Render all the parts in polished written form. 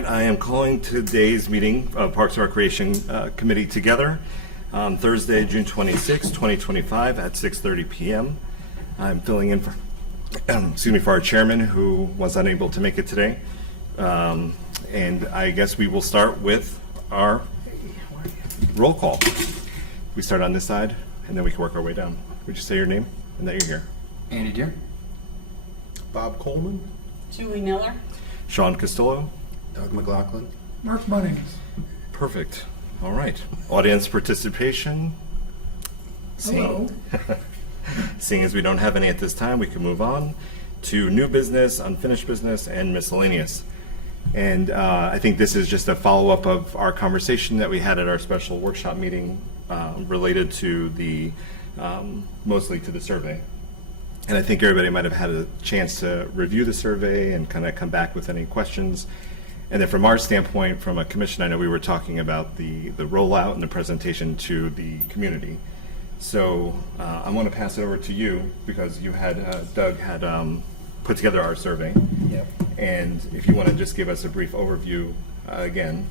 right, I am calling today's meeting of Parks and Recreation Committee together on Thursday, June 26, 2025 at 6:30 p.m. I'm filling in for, for our chairman who was unable to make it today. And I guess we will start with our roll call. We start on this side and then we can work our way down. Would you say your name and that you're here? Andy Deere. Bob Coleman. Julie Miller. Sean Castillo. Doug McLaughlin. Mark Munnings. Perfect. All right. Audience participation. Hello. Seeing as we don't have any at this time, we can move on to new business, unfinished business, and miscellaneous. And I think this is just a follow-up of our conversation that we had at our special workshop meeting related to the, mostly to the survey. And I think everybody might have had a chance to review the survey and kind of come back with any questions. And then from our standpoint, from a commission, I know we were talking about the rollout and the presentation to the community. So I want to pass it over to you because you had, Doug had put together our survey. Yep. And if you want to just give us a brief overview again,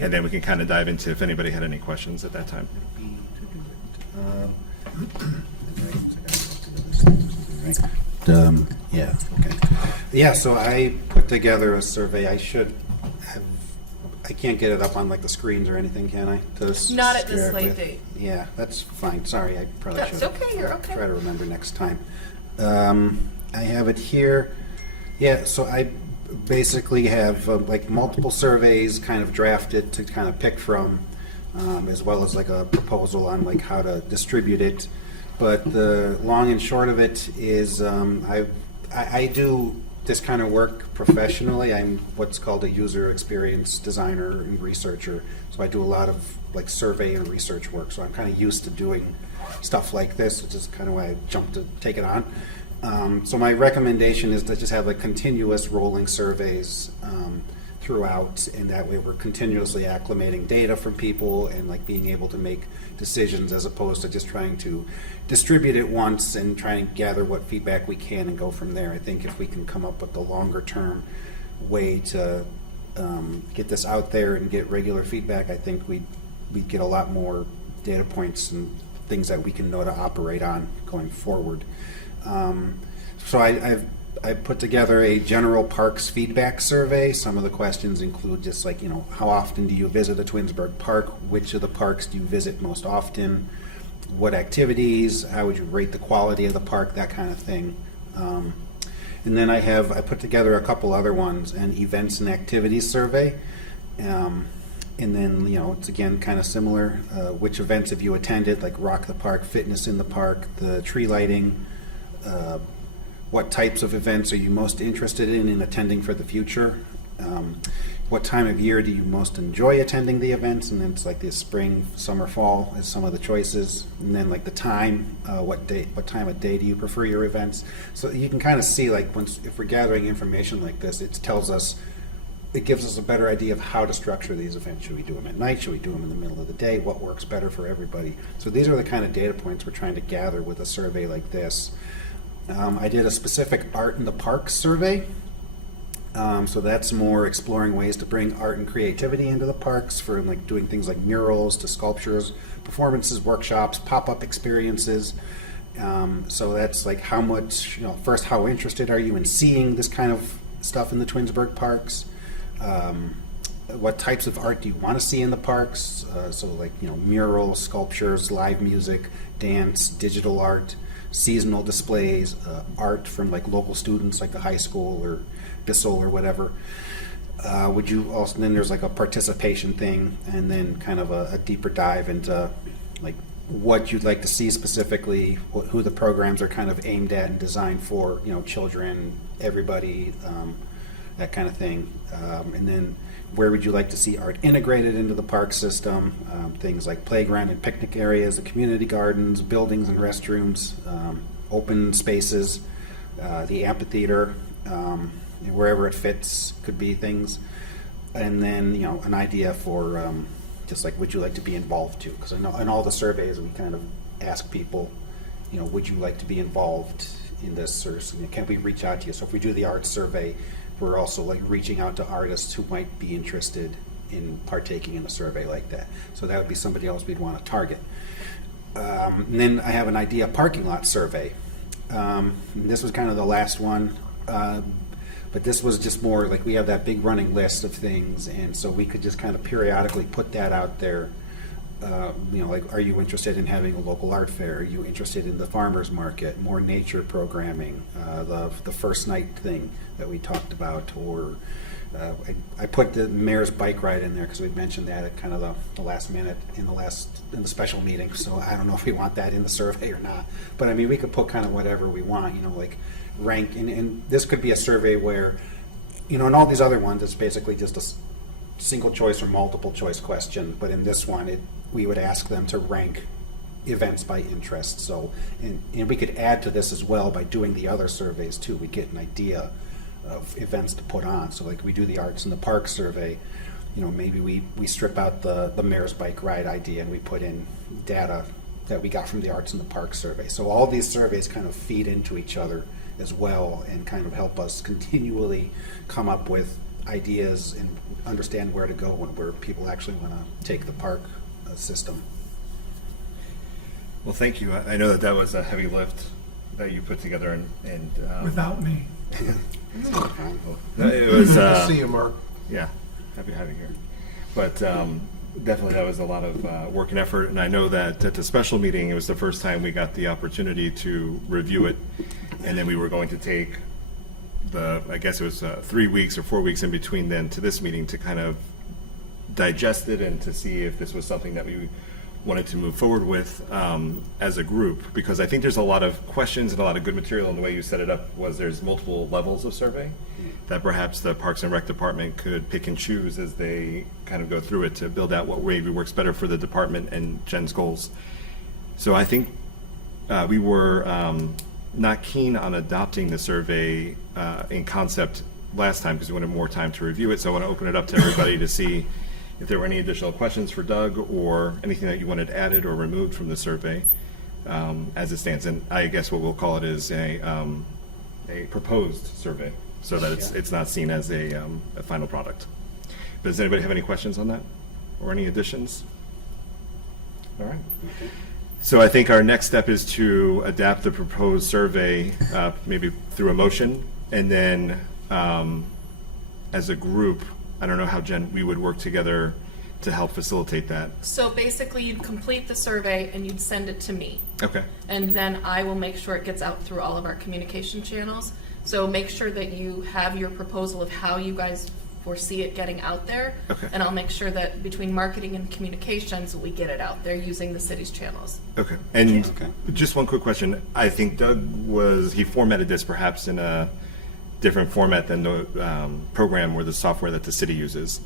and then we can kind of dive into if anybody had any questions at that time. Yeah, okay. Yeah, so I put together a survey. I can't get it up on like the screens or anything, can I? Not at this late date. Yeah, that's fine. Sorry, I probably should. That's okay, you're okay. Try to remember next time. I have it here. Yeah, so I basically have like multiple surveys kind of drafted to kind of pick from, as well as like a proposal on like how to distribute it. But the long and short of it is I do this kind of work professionally. I'm what's called a user experience designer and researcher. So I do a lot of like survey and research work. So I'm kind of used to doing stuff like this, which is kind of why I jumped to take it on. So my recommendation is to just have like continuous rolling surveys throughout, and that way we're continuously acclimating data from people and like being able to make decisions as opposed to just trying to distribute it once and try and gather what feedback we can and go from there. I think if we can come up with the longer term way to get this out there and get regular feedback, I think we'd get a lot more data points and things that we can know to operate on going forward. So I put together a general parks feedback survey. Some of the questions include just like, how often do you visit a Twinsburg park? Which of the parks do you visit most often? What activities? How would you rate the quality of the park? That kind of thing. And then I put together a couple other ones, an events and activities survey. And then, it's again kind of similar. Which events have you attended, like Rock the Park, Fitness in the Park, the tree lighting? What types of events are you most interested in attending for the future? What time of year do you most enjoy attending the events? And then it's like the spring, summer, fall is some of the choices. And then like the time, what time of day do you prefer your events? So you can kind of see like if we're gathering information like this, it gives us a better idea of how to structure these events. Should we do them at night? Should we do them in the middle of the day? What works better for everybody? So these are the kind of data points we're trying to gather with a survey like this. I did a specific art in the parks survey. So that's more exploring ways to bring art and creativity into the parks, for like doing things like murals to sculptures, performances, workshops, pop-up experiences. So that's like how much, first, how interested are you in seeing this kind of stuff in the Twinsburg parks? What types of art do you want to see in the parks? So like, murals, sculptures, live music, dance, digital art, seasonal displays, art from like local students like the high school or Bissell or whatever. Would you also, then there's like a participation thing, and then kind of a deeper dive into like what you'd like to see specifically, who the programs are kind of aimed at and designed for, children, everybody, that kind of thing. And then where would you like to see art integrated into the park system? Things like playground and picnic areas, the community gardens, buildings and restrooms, open spaces, the amphitheater, wherever it fits could be things. And then, an idea for just like, would you like to be involved too? Because I know in all the surveys we kind of ask people, would you like to be involved in this, or can we reach out to you? So if we do the arts survey, we're also like reaching out to artists who might be interested in partaking in a survey like that. So that would be somebody else we'd want to target. And then I have an idea parking lot survey. This was kind of the last one, but this was just more like we have that big running list of things, and so we could just kind of periodically put that out there. Like, are you interested in having a local art fair? Are you interested in the farmers market, more nature programming, the first night thing that we talked about, or I put the mayor's bike ride in there because we mentioned that at kind of the last minute in the special meeting. So I don't know if we want that in the survey or not. But I mean, we could put kind of whatever we want, like rank. And this could be a survey where, in all these other ones, it's basically just a single choice or multiple choice question. But in this one, we would ask them to rank events by interest. So, and we could add to this as well by doing the other surveys too. We get an idea of events to put on. So like we do the arts in the park survey, maybe we strip out the mayor's bike ride idea and we put in data that we got from the arts in the park survey. So all these surveys kind of feed into each other as well and kind of help us continually come up with ideas and understand where to go and where people actually want to take the park system. Well, thank you. I know that was a heavy lift that you put together, and Without me. it was. See you, Mark. Yeah, happy to have you here. But definitely that was a lot of work and effort, and I know that at the special meeting, it was the first time we got the opportunity to review it, and then we were going to take I guess it was 3 weeks or 4 weeks in between then to this meeting to kind of digest it and to see if this was something that we wanted to move forward with as a group, because I think there's a lot of questions and a lot of good material, and the way you set it up was there's multiple levels of survey that perhaps the Parks and Rec department could pick and choose as they kind of go through it to build out what maybe works better for the department and Jen's goals. So I think we were not keen on adopting the survey in concept last time because we wanted more time to review it. So I want to open it up to everybody to see if there were any additional questions for Doug or anything that you wanted added or removed from the survey as it stands. And I guess what we'll call it is a proposed survey so that it's not seen as a final product. But does anybody have any questions on that or any additions? All right. Okay. So I think our next step is to adapt the proposed survey, maybe through a motion, and then as a group, I don't know how, Jen, we would work together to help facilitate that. So basically, you'd complete the survey and you'd send it to me. Okay. And then I will make sure it gets out through all of our communication channels. So make sure that you have your proposal of how you guys foresee it getting out there. Okay. And I'll make sure that between marketing and communications, we get it out there using the city's channels. Okay. And Okay. just one quick question. I think Doug he formatted this perhaps in a different format than the program or the software that the city uses.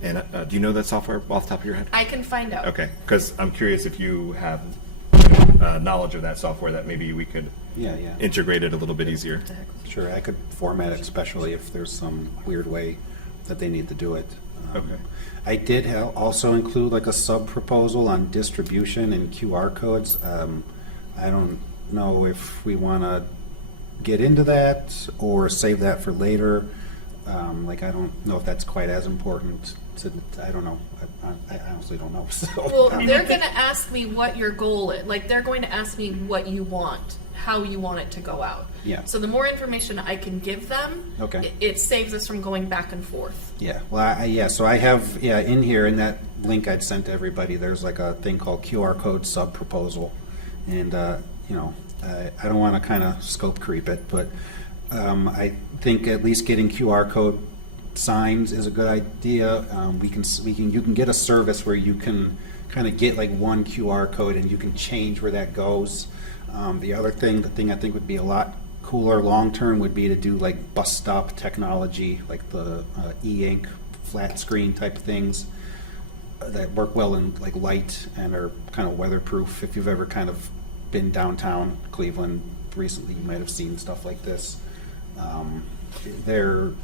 And do you know that software off the top of your head? I can find out. Okay, because I'm curious if you have knowledge of that software that maybe we could Yeah. integrate it a little bit easier. Sure, I could format it, especially if there's some weird way that they need to do it. Okay. I did also include like a sub-proposal on distribution and QR codes. I don't know if we want to get into that or save that for later. I don't know if that's quite as important. I don't know. I honestly don't know. So, Well, they're going to ask me what your goal is. Like, they're going to ask me what you want, how you want it to go out. Yeah. So the more information I can give them, Okay. it saves us from going back and forth. Yeah, well, so I have, in here, in that link I'd sent to everybody, there's like a thing called QR code sub-proposal. And, I don't want to kind of scope creep it, but I think at least getting QR code signs is a good idea. You can get a service where you can kind of get like one QR code and you can change where that goes. The thing I think would be a lot cooler long-term would be to do like bus stop technology, like the e-ink flat screen type things that work well in like light and are kind of weatherproof. If you've ever kind of been downtown Cleveland recently, you might have seen stuff like this. They're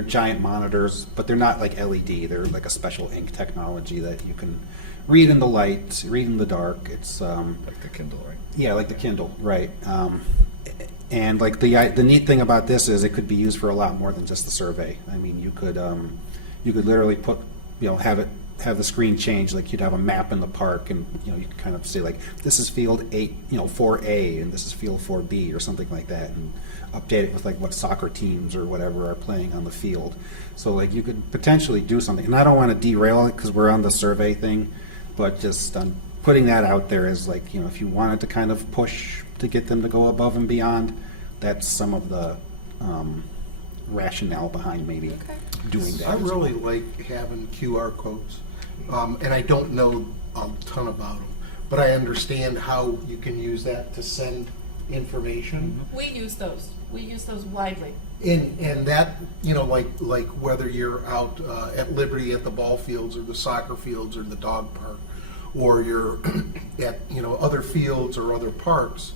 giant monitors, but they're not like LED. They're like a special ink technology that you can read in the light, read in the dark. It's Like the Kindle, right? yeah, like the Kindle, right. And like the neat thing about this is it could be used for a lot more than just the survey. I mean, you could literally put, have the screen change, like you'd have a map in the park, and you could kind of say like, this is field 8, 4A, and this is field 4B or something like that, and update it with like what soccer teams or whatever are playing on the field. So like you could potentially do something, and I don't want to derail it because we're on the survey thing, but just putting that out there as like, if you wanted to kind of push to get them to go above and beyond, that's some of the rationale behind maybe Okay. doing that. I really like having QR codes, and I don't know a ton about them, but I understand how you can use that to send information. We use those. We use those widely. And that, like whether you're out at Liberty at the ball fields or the soccer fields or the dog park, or you're at, other fields or other parks,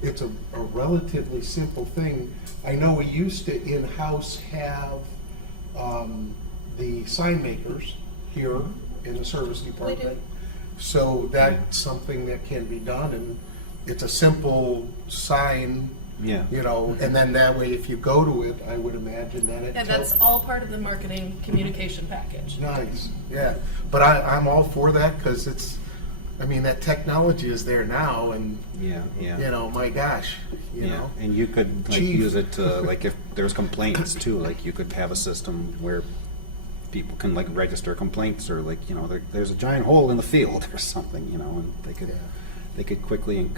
it's a relatively simple thing. I know we used to in-house have the sign makers here in the service department. So that's something that can be done, and it's a simple sign, Yeah. and then that way if you go to it, I would imagine that it Yeah, that's all part of the marketing communication package. Nice, yeah. But I'm all for that because that technology is there now, and, Yeah, my gosh, yeah. And you could like Chief. use it to, like, if there's complaints too, like you could have a system where people can like register complaints, or like, there's a giant hole in the field or something, and they could quickly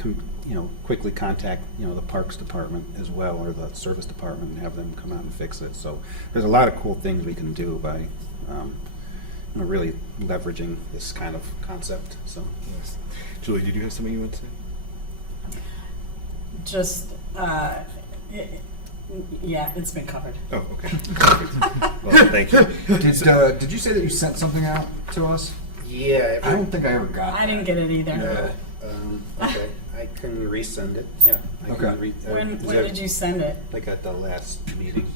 quickly contact, the parks department as well, or the service department, and have them come out and fix it. So there's a lot of cool things we can do by really leveraging this kind of concept. So Yes. Julie, did you have something you want to say? Just, yeah, it's been covered. Oh, okay. Perfect. Well, thank you. Did you say that you sent something out to us? yeah, I don't think I ever got I didn't get it either. okay, I can resend it. Yeah. I Okay. When is that did you send it? Like at the last meeting.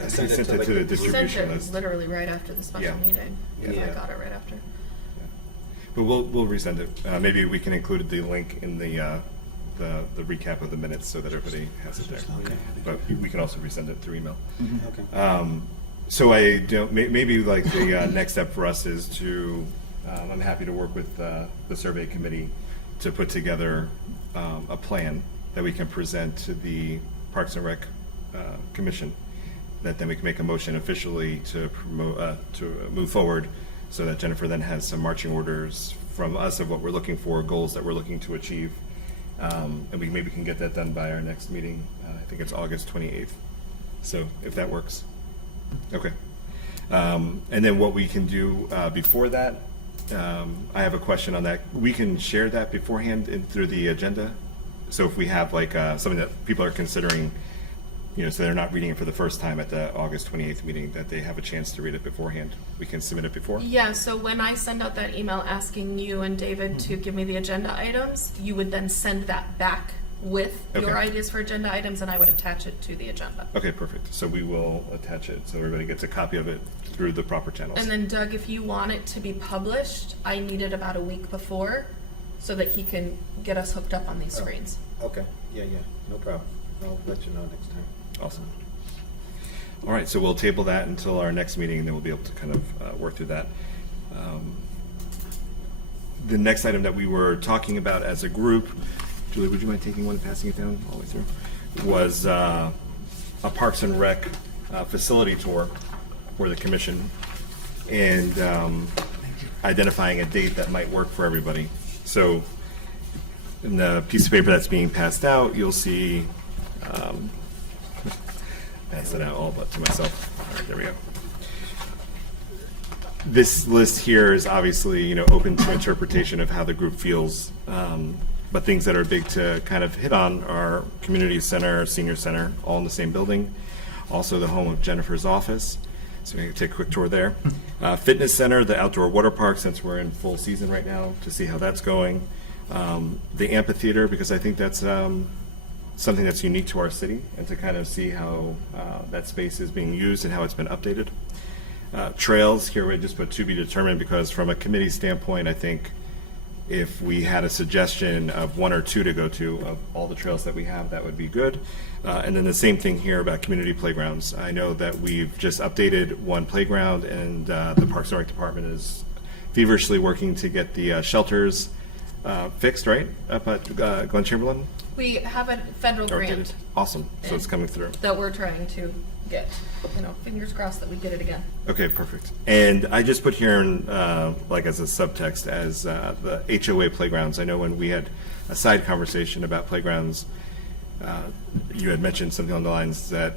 I I sent it to like, the Sent distribution it list. literally right after the special Yeah. meeting. Yeah. I Yeah. got it right after. But we'll resend it. Maybe we can include the link in the recap of the minutes so that everybody has it there. Okay. But we can also resend it through email. Okay. So I don't, maybe like the next step for us is to, I'm happy to work with the survey committee to put together a plan that we can present to the Parks and Rec Commission, that then we can make a motion officially to promote, to move forward, so that Jennifer then has some marching orders from us of what we're looking for, goals that we're looking to achieve. And we maybe can get that done by our next meeting. I think it's August 28th. So if that works. Okay. And then what we can do before that, I have a question on that. We can share that beforehand through the agenda. So if we have like something that people are considering, so they're not reading it for the first time at the August 28th meeting, that they have a chance to read it beforehand. We can submit it before? Yeah, so when I send out that email asking you and David to give me the agenda items, you would then send that back with your Okay. ideas for agenda items, and I would attach it to the agenda. Okay, perfect. So we will attach it so everybody gets a copy of it through the proper channels. And then Doug, if you want it to be published, I need it about a week before so that he can get us hooked up on these screens. Okay. Yeah. No problem. I'll let you know next time. Awesome. All right, so we'll table that until our next meeting, and then we'll be able to kind of work through that. The next item that we were talking about as a group, Julie, would you mind taking one and passing it down all the way through? Was a Parks and Rec facility tour for the commission, and identifying a date that might work for everybody. So in the piece of paper that's being passed out, you'll see, pass it out all but to myself. All right, there we go. This list here is obviously, open to interpretation of how the group feels. But things that are big to kind of hit on are community center, senior center, all in the same building. Also the home of Jennifer's office. So we can take a quick tour there. Fitness center, the outdoor water park, since we're in full season right now, to see how that's going. The amphitheater, because I think that's something that's unique to our city, and to kind of see how that space is being used and how it's been updated. Trails, here we just put to be determined, because from a committee standpoint, I think if we had a suggestion of one or two to go to of all the trails that we have, that would be good. And then the same thing here about community playgrounds. I know that we've just updated one playground, and the Parks and Rec Department is feverishly working to get the shelters fixed, right, up at Glen Chamberlain? We have a federal Or did grant it? Awesome, so it's coming through. that we're trying to get. Fingers crossed that we get it again. Okay, perfect. And I just put here, in, like as a subtext, as the HOA playgrounds. I know when we had a side conversation about playgrounds, you had mentioned something on the lines that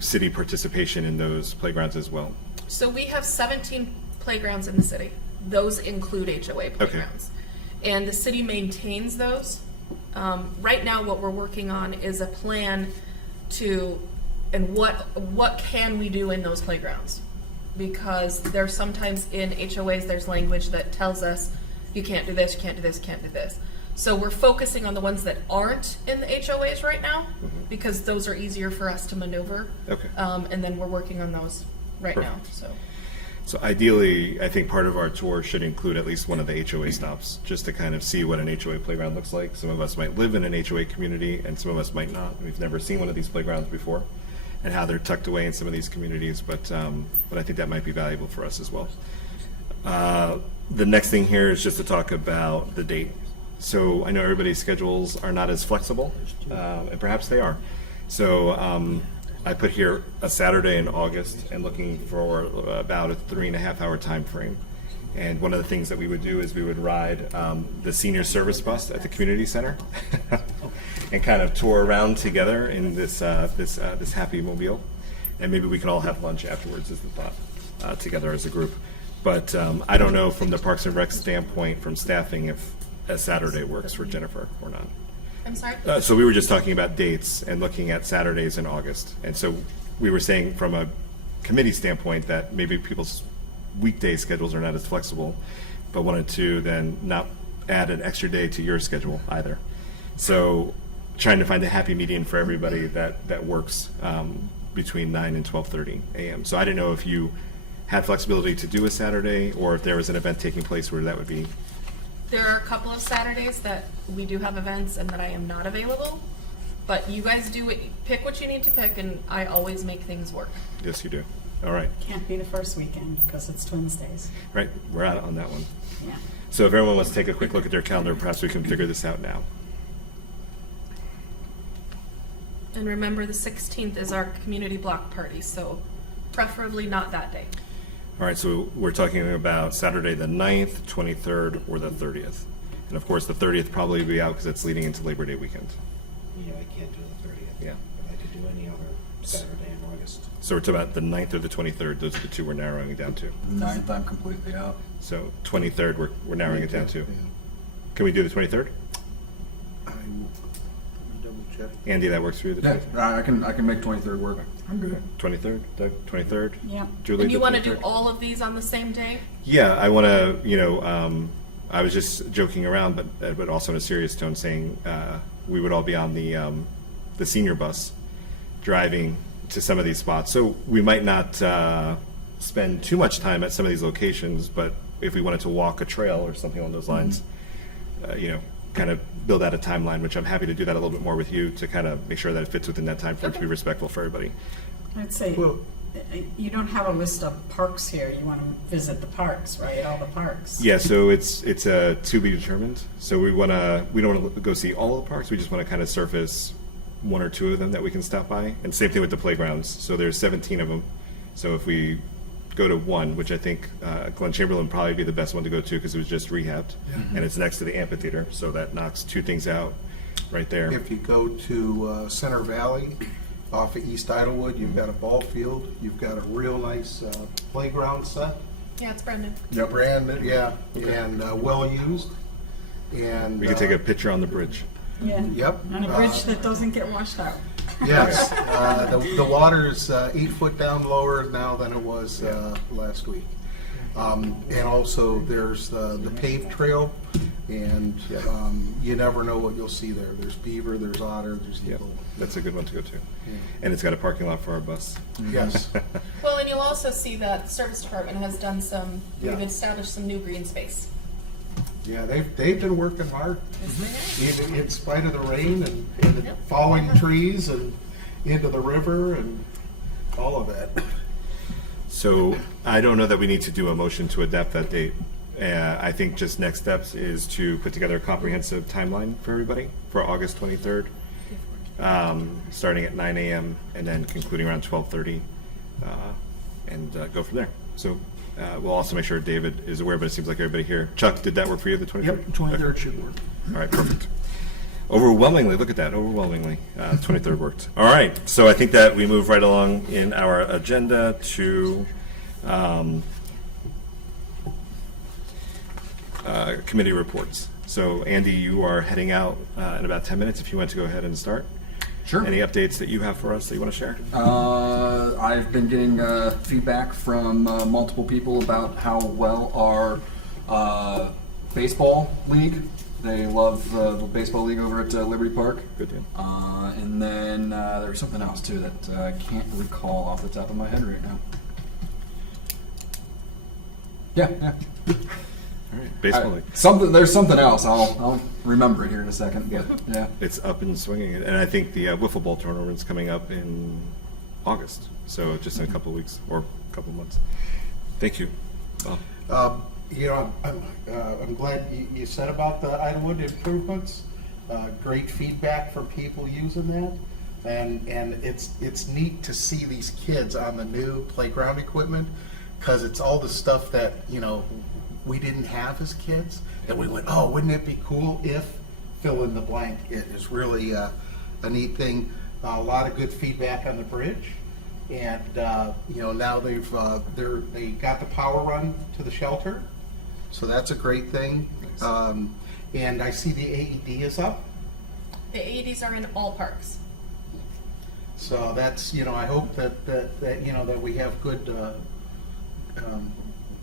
city participation in those playgrounds as well. So we have 17 playgrounds in the city. Those include HOA playgrounds. And the city maintains those. Right now, what we're working on is a plan to, and what can we do in those playgrounds? Because there's sometimes in HOAs, there's language that tells us, you can't do this, you can't do this, you can't do this. So we're focusing on the ones that aren't in the HOAs right now, because those are easier for us to maneuver. Okay. And then we're working on those right now, Perfect. so. So ideally, I think part of our tour should include at least one of the HOA stops, just to kind of see what an HOA playground looks like. Some of us might live in an HOA community, and some of us might not. We've never seen one of these playgrounds before, and how they're tucked away in some of these communities, but I think that might be valuable for us as well. The next thing here is just to talk about the date. So I know everybody's schedules are not as flexible, and perhaps they are. So I put here a Saturday in August and looking for about a 3.5 hour time frame. And one of the things that we would do is we would ride the senior service bus at the community center and kind of tour around together in this happy mobile. And maybe we can all have lunch afterwards, is the thought, together as a group. But I don't know from the Parks and Rec standpoint, from staffing, if a Saturday works for Jennifer or not. I'm sorry? So we were just talking about dates and looking at Saturdays in August. And so we were saying from a committee standpoint that maybe people's weekday schedules are not as flexible, but wanted to then not add an extra day to your schedule either. So trying to find a happy median for everybody that works between 9 and 12:30 a.m. So I didn't know if you had flexibility to do a Saturday, or if there was an event taking place where that would be. There are a couple of Saturdays that we do have events and that I am not available, but you guys do it, pick what you need to pick, and I always make things work. Yes, you do. All right. Can't be the first weekend because it's Twins Days. Right, we're out on that one. Yeah. So if everyone wants to take a quick look at their calendar, perhaps we can figure this out now. And remember, the 16th is our community block party, so preferably not that day. All right, so we're talking about Saturday the 9th, 23rd, or the 30th. And of course, the 30th probably will be out because it's leading into Labor Day weekend. Yeah, I can't do the 30th. Yeah. But I could do any other Saturday in August. So we're talking about the 9th or the 23rd. Those are the two we're narrowing it down to. 9th, I'm completely out. So 23rd, we're narrowing it down to. Can we do the 23rd? I will double check. Andy, that works for you? The Yeah, 23rd? I can make 23rd work. I'm good. 23rd? Doug, 23rd? Yeah. Julie, And you the want to do 23rd? all of these on the same day? Yeah, I want to, I was just joking around, but also in a serious tone, saying we would all be on the senior bus driving to some of these spots. So we might not spend too much time at some of these locations, but if we wanted to walk a trail or something along those lines, kind of build out a timeline, which I'm happy to do that a little bit more with you to kind of make sure that it fits within that time frame to be respectful for everybody. I'd say, Well- you don't have a list of parks here. You want to visit the parks, right? All the parks. Yeah, so it's to be determined. So we don't want to go see all of the parks. We just want to kind of surface one or two of them that we can stop by. And same thing with the playgrounds. So there's 17 of them. So if we go to one, which I think Glen Chamberlain would probably be the best one to go to because it was just rehabbed, and it's next to the amphitheater, so that knocks two things out right there. If you go to Center Valley, off of East Idlewood, you've got a ball field, you've got a real nice playground set. Yeah, it's Brendan. Yep. Brand, yeah, and well-used. And We can take a picture on the bridge. Yeah. Yep. On a bridge that doesn't get washed out. Yes, the water's 8 foot down lower now than it was last week. And also, there's the paved trail, and you never know what you'll see there. There's beaver, there's otter, there's Yeah, eagle. that's a good one to go to. And it's got a parking lot for our bus. Yes, Well, and you'll also see that the service department has done we've Yeah. established some new green space. Yeah, they've been working hard, even in spite of the rain and the Yep. falling trees and into the river and all of that. So I don't know that we need to do a motion to adapt that date. I think just next steps is to put together a comprehensive timeline for everybody for August 23rd, starting at 9 a.m. and then concluding around 12:30, and go from there. So we'll also make sure David is aware, but it seems like everybody here. Chuck, did that work for you, the 23rd? Yep, 23rd should work. All right, perfect. Overwhelmingly, look at that, overwhelmingly, 23rd worked. All right, so I think that we move right along in our agenda to committee reports. So Andy, you are heading out in about 10 minutes, if you want to go ahead and start. Sure. Any updates that you have for us that you want to share? I've been getting feedback from multiple people about how well our baseball league. They love the baseball league over at Liberty Park. Good deal. And then there was something else too that I can't recall off the top of my head right now. Yeah. All right, baseball league. There's something else. I'll remember it here in a second. But yeah. It's up and swinging, and I think the wiffle ball tournament's coming up in August, so just in a couple of weeks or a couple of months. Thank you. Bob. I'm glad you said about the Idlewood improvements. Great feedback from people using that, and it's neat to see these kids on the new playground equipment, because it's all the stuff that we didn't have as kids, that we went, oh, wouldn't it be cool if fill in the blank. It is really a neat thing. A lot of good feedback on the bridge. And now they got the power run to the shelter, so that's a great thing. And I see the AED is up, The AEDs are in all parks. so that's I hope that we have good,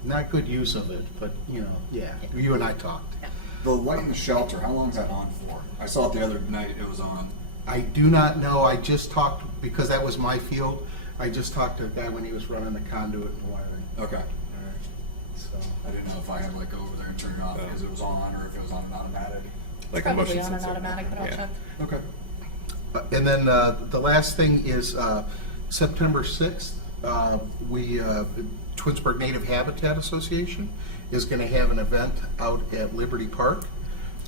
not good use of it, but yeah. You and I talked. The light in the shelter, how long is that on for? I saw it the other night, it was on. I do not know. I just talked, because that was my field. I just talked to a guy when he was running the conduit and wiring. Okay. So. I didn't know if I had like go over there and turn it off because it was on or if it was on an automatic. Like a Probably motion on an sensor. automatic, but I'll Yeah. check. Okay. And then the last thing is September 6th, Twinsburg Native Habitat Association is going to have an event out at Liberty Park.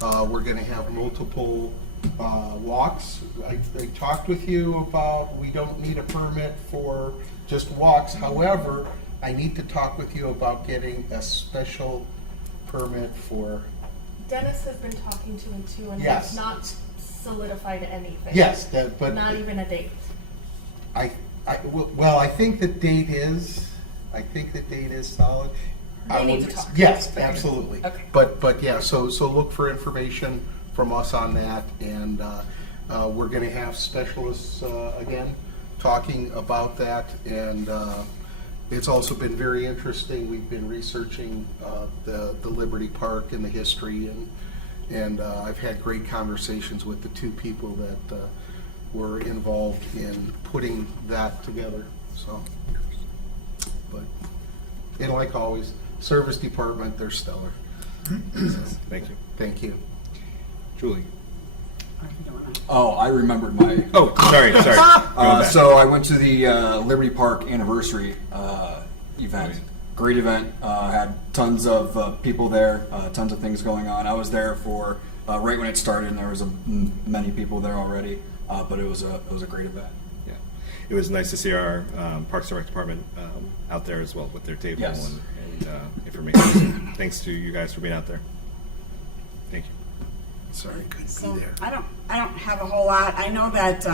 We're going to have multiple walks. I talked with you about we don't need a permit for just walks. However, I need to talk with you about getting a special permit for, Dennis has been talking to him too, and Yes. has not solidified anything. yes, but Not even a date. I think the date is solid. They need to talk. Yes, absolutely. Okay. But yeah, so look for information from us on that, and we're gonna have specialists again talking about that, and it's also been very interesting. We've been researching the Liberty Park and the history, and I've had great conversations with the two people that were involved in putting that together. So, but and like always, service department, they're stellar. Thank you. Thank you. Julie. Oh, I remembered my. Oh, sorry. Going back. So I went to the Liberty Park anniversary event. Nice. Great event. Had tons of people there. Tons of things going on. I was there for right when it started, and there was many people there already. But it was a great event. Yeah, it was nice to see our Parks and Rec department out there as well with their table Yes. and information. So thanks to you guys for being out there. Thank you. Sorry, couldn't So be there. I don't have a whole lot. I know that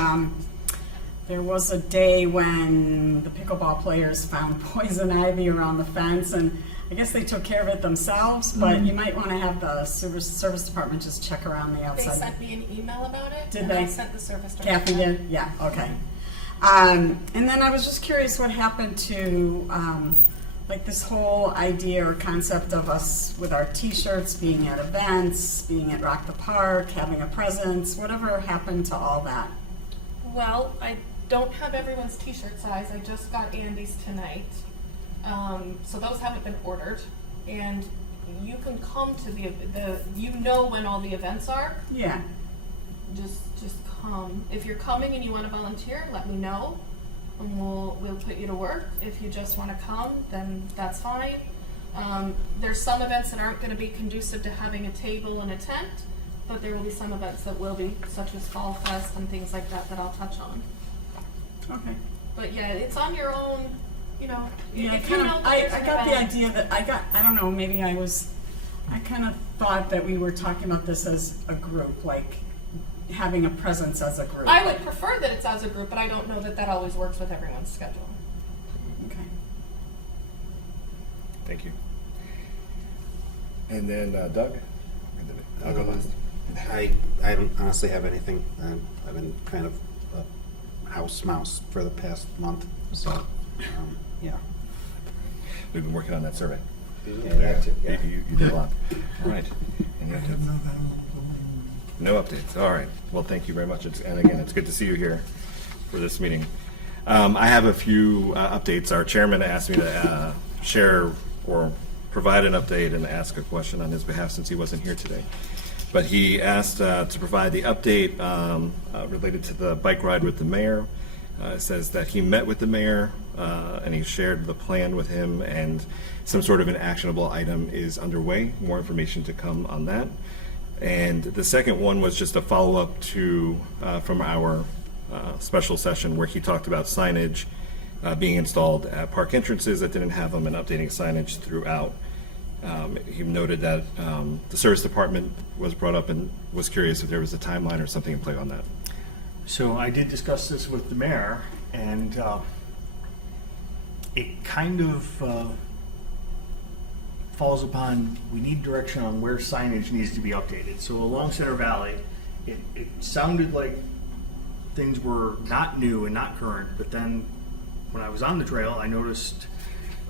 there was a day when the pickleball players found poison ivy around the fence, and I guess they took care of it themselves. But you might want to have the service department just check around the They outside. sent me an email about it. Did and they? I sent the service director. Kathy did? Yeah, okay. And then I was just curious what happened to like this whole idea or concept of us with our t-shirts being at events, being at Rock the Park, having a presence, whatever happened to all that? Well, I don't have everyone's t-shirt size. I just got Andy's tonight. So those haven't been ordered. And you can come to you know when all the events are. Yeah. Just come. If you're coming and you want to volunteer, let me know, and we'll put you to work. If you just want to come, then that's fine. There's some events that aren't going to be conducive to having a table and a tent, but there will be some events that will be, such as Fall Fest and things like that I'll touch on. Okay. But yeah, it's on your own. Yeah, if you kind know of, that there's I an got the event- idea that I don't know, maybe I kind of thought that we were talking about this as a group, like having a presence as a group. I would prefer that it's as a group, but I don't know that always works with everyone's schedule. Okay. Thank you. And then Doug? I'll go last. I don't honestly have anything. I've been kind of a house mouse for the past month, so, yeah. We've been working on that survey. Yeah. You did a lot. All right. Any updates? No updates. All right. Well, thank you very much. And again, it's good to see you here for this meeting. I have a few updates. Our chairman asked me to share or provide an update and ask a question on his behalf since he wasn't here today. But he asked to provide the update related to the bike ride with the mayor. It says that he met with the mayor and he shared the plan with him, and some sort of an actionable item is underway. More information to come on that. And the second one was just a follow-up to from our special session where he talked about signage being installed at park entrances that didn't have them, and updating signage throughout. He noted that the service department was brought up and was curious if there was a timeline or something in play on that. So I did discuss this with the mayor, and it kind of falls upon, we need direction on where signage needs to be updated. So along Center Valley, it sounded like things were not new and not current, but then when I was on the trail, I noticed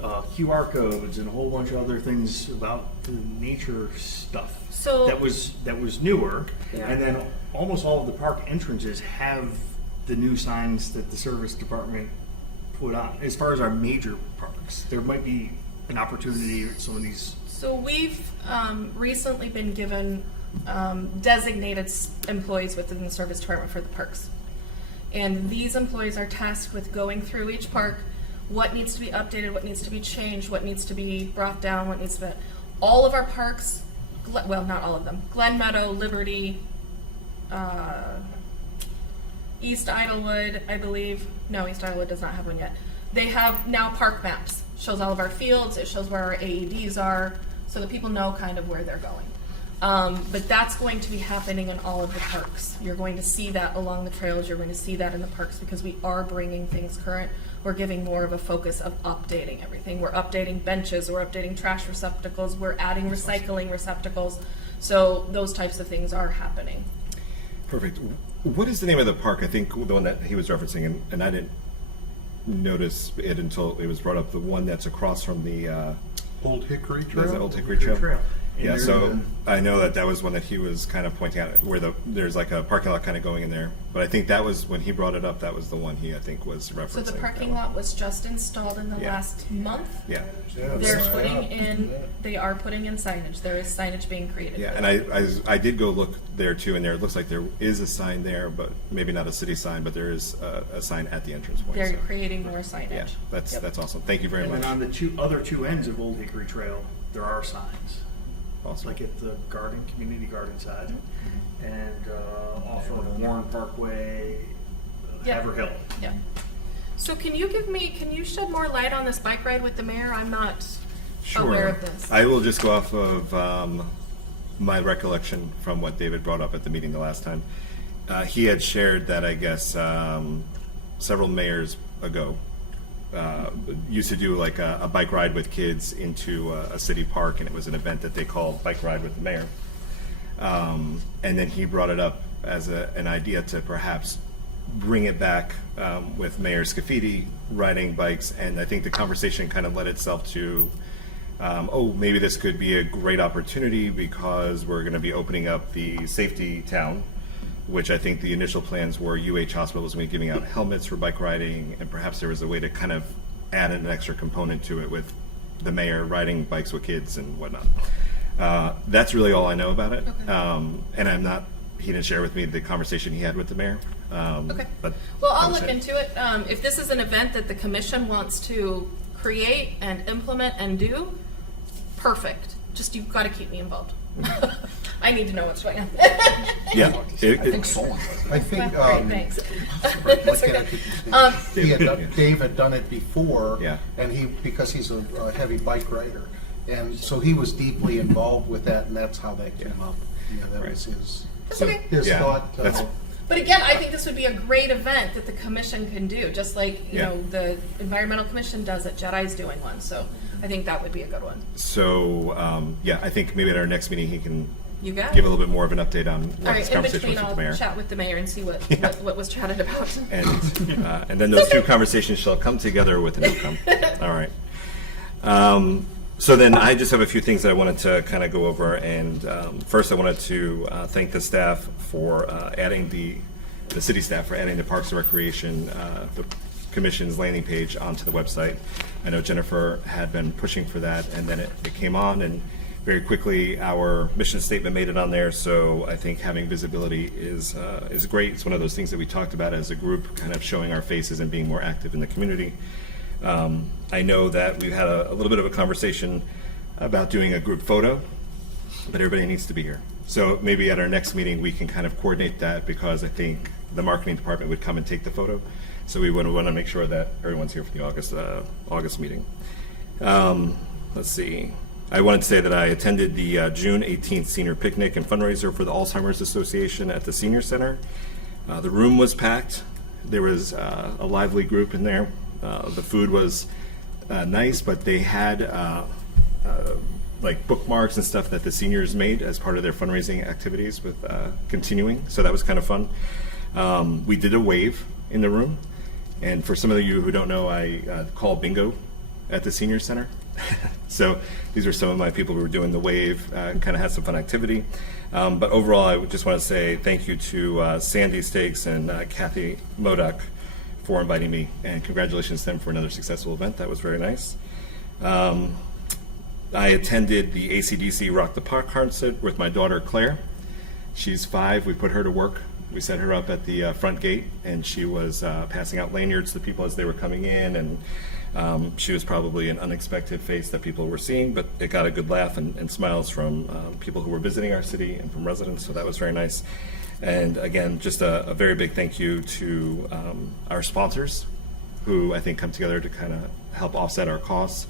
QR codes and a whole bunch of other things about the nature stuff So- that was newer. Yeah. And then almost all of the park entrances have the new signs that the service department put on. As far as our major parks, there might be an opportunity at some of these. So we've recently been given designated employees within the service department for the parks. And these employees are tasked with going through each park, what needs to be updated, what needs to be changed, what needs to be brought down, what needs to be... All of our parks, well, not all of them, Glen Meadow, Liberty, East Idlewood, I believe. No, East Idlewood does not have one yet. They have now park maps. Shows all of our fields, it shows where our AEDs are, so that people know kind of where they're going. But that's going to be happening in all of the parks. You're going to see that along the trails, you're going to see that in the parks, because we are bringing things current. We're giving more of a focus of updating everything. We're updating benches, we're updating trash receptacles, we're adding recycling receptacles. So those types of things are happening. Perfect. What is the name of the park? I think the one that he was referencing, and I didn't notice it until it was brought up, the one that's across from the Old Hickory there's Trail? the Old Hickory Trail. Yeah, And so there's, I know that was one that he was kind of pointing out where there's like a parking lot kind of going in there. But I think that was, when he brought it up, that was the one he, I think, was referencing. So the that parking one. lot was just installed in the Yeah. last month. Yeah. They are putting in signage. There is signage being created. Yeah, for and that. I did go look there too, and it looks like there is a sign there, but maybe not a city sign, but there is a sign at the entrance point. They're so, creating more signage. yeah, that's Yep. that's awesome. Thank you very And much. then on the other two ends of Old Hickory Trail, there are signs. Awesome. Like at the community garden side, and off of Warren Parkway, Yep. Haver Hill. Yeah. So can you shed more light on this bike ride with the mayor? I'm not aware of this. I will just go off of my recollection from what David brought up at the meeting the last time. He had shared that, I guess, several mayors ago used to do like a bike ride with kids into a city park, and it was an event that they called Bike Ride with the Mayor. And then he brought it up as an idea to perhaps bring it back with Mayor Scafidi riding bikes, and I think the conversation kind of led itself to, maybe this could be a great opportunity because we're going to be opening up the safety town, which I think the initial plans were UH Hospital was going to be giving out helmets for bike riding, and perhaps there was a way to kind of add an extra component to it with the mayor riding bikes with kids and whatnot. That's really all I know about it. And he didn't share with me the conversation he had with the mayor. Okay. But Well, I'll that was look it. into it. If this is an event that the commission wants to create and implement and do, perfect. Just, you've got to keep me involved. I need to know what's going on. Yeah. I think Solon does it. I think, Great, thanks. like, It's okay. Dave had done it before. Yeah. And because he's a heavy bike rider. And so he was deeply involved with that, and that's how that came up. Yeah, that was his, That's okay. his Yeah, thought. that's- But again, I think this would be a great event that the commission can do, just like, you Yeah. know, the environmental commission does it, Jedi's doing one, so I think that would be a good one. So, yeah, I think maybe at our next meeting, he can You got it? give a little bit more of an update on All what right, his in conversation between, was with I'll the mayor. chat with the mayor and see what, Yeah. what was chatted about. And then those two conversations shall come together with an outcome. All right. So then I just have a few things that I wanted to kind of go over. And first, I wanted to thank the staff for adding the city staff for adding the Parks and Recreation, the commission's landing page onto the website. I know Jennifer had been pushing for that, and then it came on, and very quickly our mission statement made it on there. So I think having visibility is great. It's one of those things that we talked about as a group, kind of showing our faces and being more active in the community. I know that we've had a little bit of a conversation about doing a group photo, but everybody needs to be here. So maybe at our next meeting, we can kind of coordinate that, because I think the marketing department would come and take the photo. So we would want to make sure that everyone's here for the August meeting. Let's see. I wanted to say that I attended the June 18th senior picnic and fundraiser for the Alzheimer's Association at the Senior Center. The room was packed. There was a lively group in there. The food was nice, but they had like bookmarks and stuff that the seniors made as part of their fundraising activities with continuing. So that was kind of fun. We did a wave in the room. And for some of you who don't know, I call bingo at the Senior Center. So these are some of my people who were doing the wave, kind of had some fun activity. But overall, I would just want to say thank you to Sandy Stakes and Kathy Modoc for inviting me, and congratulations to them for another successful event. That was very nice. I attended the AC/DC Rock the Park concert with my daughter Claire. She's 5. We put her to work. We set her up at the front gate, and she was passing out lanyards to people as they were coming in, and she was probably an unexpected face that people were seeing, but it got a good laugh and smiles from people who were visiting our city and from residents, so that was very nice. And again, just a very big thank you to our sponsors, who I think come together to kind of help offset our costs,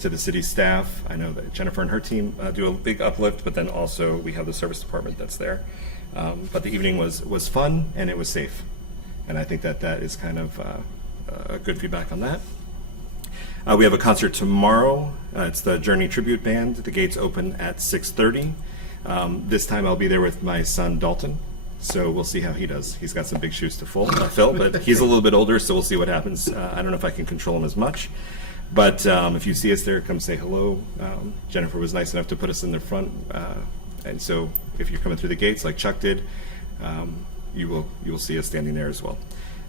to the city staff. I know that Jennifer and her team do a big uplift, but then also we have the service department that's there. But the evening was fun, and it was safe. And I think that is kind of a good feedback on that. We have a concert tomorrow. It's the Journey Tribute Band. The gates open at 6:30. This time I'll be there with my son Dalton. So we'll see how he does. He's got some big shoes to fill, but he's a little bit older, so we'll see what happens. I don't know if I can control him as much. But if you see us there, come say hello. Jennifer was nice enough to put us in the front. And so if you're coming through the gates like Chuck did, you will see us standing there as well.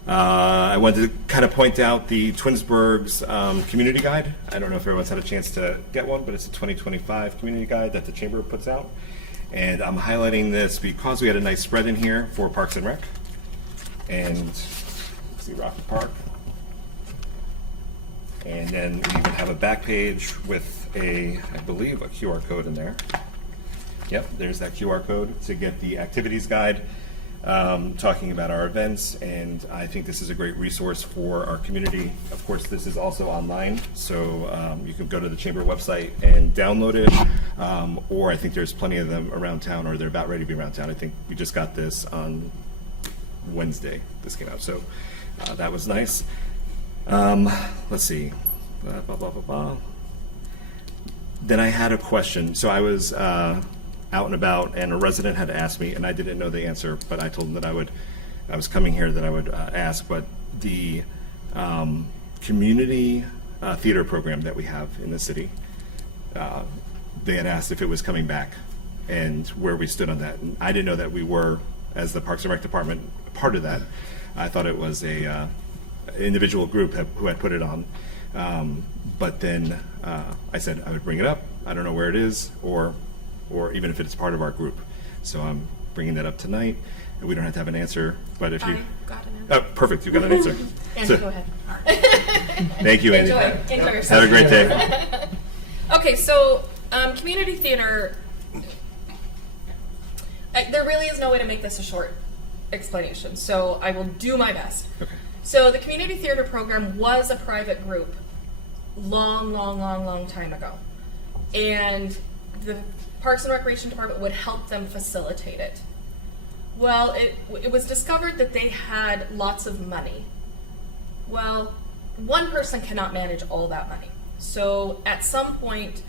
I wanted to kind of point out the Twinsburg's community guide. I don't know if everyone's had a chance to get one, but it's a 2025 community guide that the Chamber puts out. And I'm highlighting this because we had a nice spread in here for Parks and Rec. And let's see, Rocket Park. And then we even have a back page with I believe, a QR code in there. Yep, there's that QR code to get the activities guide, talking about our events, and I think this is a great resource for our community. Of course, this is also online, so you can go to the Chamber website and download it, or I think there's plenty of them around town, or they're about ready to be around town. I think we just got this on Wednesday, this came out, so that was nice. Let's see, blah, blah, blah, blah. Then I had a question. So I was out and about, and a resident had asked me, and I didn't know the answer, but I told them that I was coming here, that I would ask. But the community theater program that we have in the city, they had asked if it was coming back and where we stood on that. And I didn't know that we were, as the Parks and Rec Department, part of that. I thought it was a individual group who had put it on. But then I said I would bring it up. I don't know where it is, or even if it's part of our group. So I'm bringing that up tonight. And we don't have to have an answer, but if you... I got an answer. Oh, perfect, you got an answer. Andy, So- go ahead. Thank you, Andy. Enjoy yourself. Have a great day. Okay, so community theater, there really is no way to make this a short explanation, so I will do my best. Okay. So the community theater program was a private group long time ago. And the Parks and Recreation Department would help them facilitate it. Well, it was discovered that they had lots of money. Well, one person cannot manage all that money. So at some point,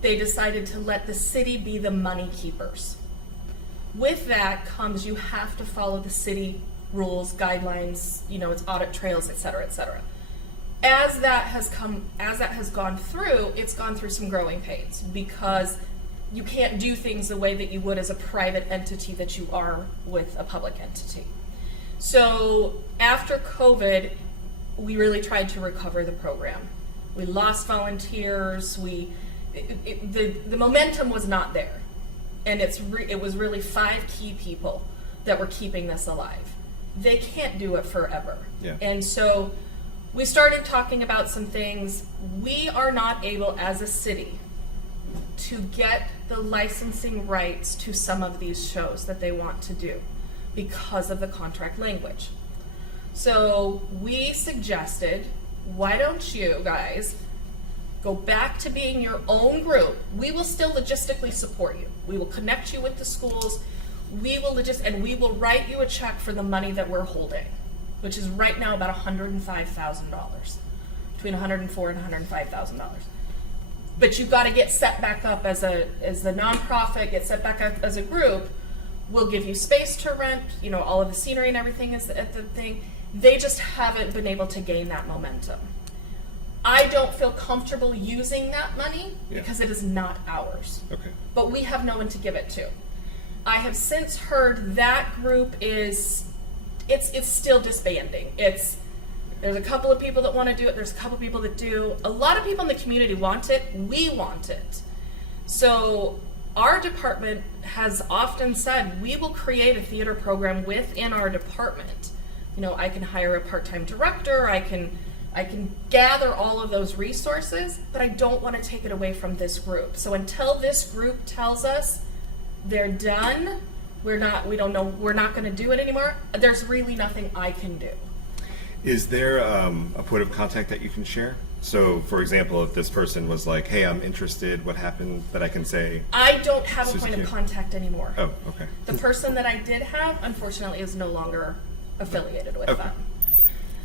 they decided to let the city be the money keepers. With that comes you have to follow the city rules, guidelines, its audit trails, et cetera, et cetera. As that has gone through, it's gone through some growing pains because you can't do things the way that you would as a private entity that you are with a public entity. So after COVID, we really tried to recover the program. We lost volunteers. The momentum was not there, and it was really 5 key people that were keeping this alive. They can't do it forever, Yeah. and so we started talking about some things. We are not able, as a city, to get the licensing rights to some of these shows that they want to do because of the contract language. So we suggested, why don't you guys go back to being your own group? We will still logistically support you. We will connect you with the schools. We will and we will write you a check for the money that we're holding, which is right now about $105,000, between $104,000 and $105,000. But you've got to get set back up as the nonprofit, get set back up as a group. We'll give you space to rent, all of the scenery and everything is the thing. They just haven't been able to gain that momentum. I don't feel comfortable using that money because it is not ours. Okay. But we have no one to give it to. I have since heard that group it's still disbanding. There's a couple of people that want to do it. There's a couple of people that do. A lot of people in the community want it. We want it. So our department has often said, we will create a theater program within our department. I can hire a part-time director. I can gather all of those resources, but I don't want to take it away from this group. So until this group tells us they're done, we're not going to do it anymore, there's really nothing I can do. Is there a point of contact that you can share? So, for example, if this person was like, hey, I'm interested, what happened, that I can say? I don't have a Susan point of Q. contact anymore. Oh, okay. The person that I did have, unfortunately, is no longer affiliated with Okay. them.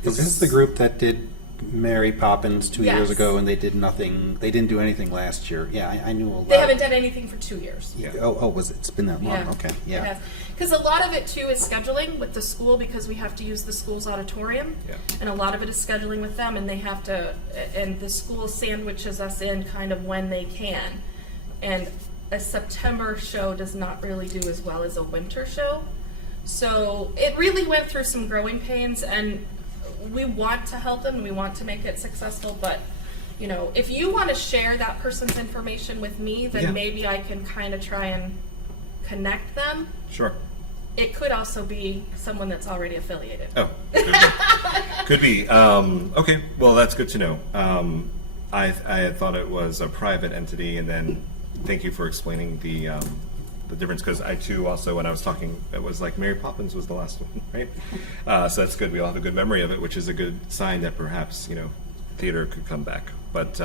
Is this the group that did Mary Poppins 2 years Yes. ago and they didn't do anything last year? Yeah, I knew a lot. They haven't done anything for 2 years. Yeah. Was it? It's been that long? Okay, yeah. Because a lot of it too is scheduling with the school because we have to use the school's auditorium. Yeah. And a lot of it is scheduling with them and they have to, and the school sandwiches us in kind of when they can. And a September show does not really do as well as a winter show. So it really went through some growing pains and we want to help them and we want to make it successful, but if you want to share that person's information with me, then Yeah. maybe I can kind of try and connect them. Sure. It could also be someone that's already affiliated. Oh, could be. Okay, well, that's good to know. I had thought it was a private entity, and then thank you for explaining the difference, because I too also, when I was talking, it was like Mary Poppins was the last one, right? So that's good. We all have a good memory of it, which is a good sign that perhaps, theater could come back. But